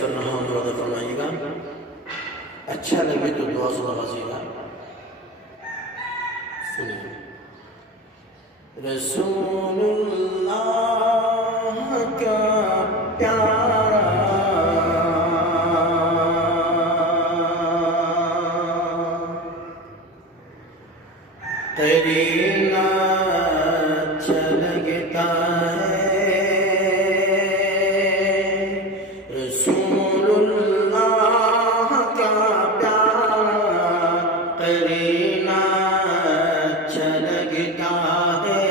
کر رہا ہوں، ادا فرمائیے گا. اچھا لگے تو دعا سے نوازیے گا. سنیے. رسول اللہ کا پیارا قرینہ اچھا لگتا ہے. رسول اللہ کا پیارا قرینہ اچھا لگتا ہے.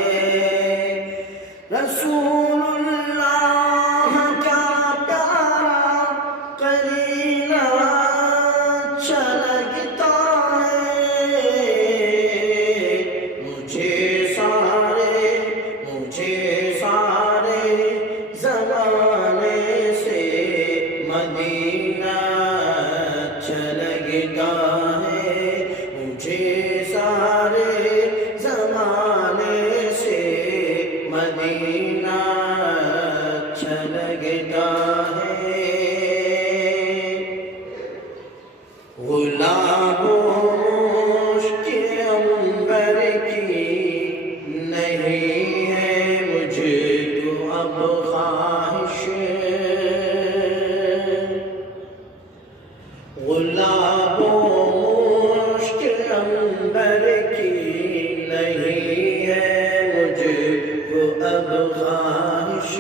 رسول اللہ کا پیارا قرینہ اچھا لگتا ہے. مجھے سارے زمانے سے مدینہ اچھا لگتا ہے. مجھے سارے زمانے سے مدینہ اچھا لگتا ہے. غلام مشک عنبر کی نہیں ہے مجھے تو اب خواہش. غلام مشک عنبر کی نہیں ہے مجھے تو اب خواہش.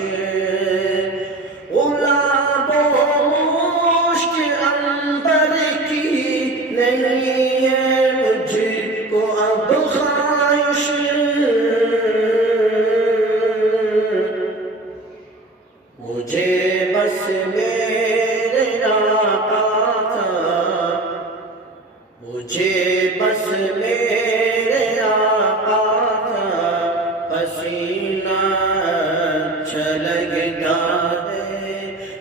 غلام مشک عنبر کی نہیں ہے مجھ کو اب خواہش. مجھے بس میرے آقا کا، مجھے بس میرے آقا کا پسینہ اچھا لگتا ہے.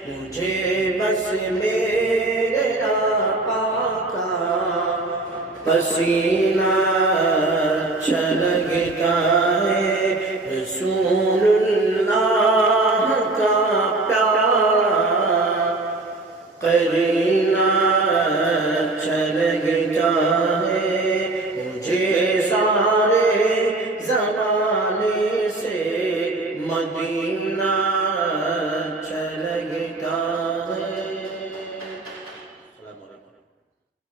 مجھے بس میرے آقا کا پسینہ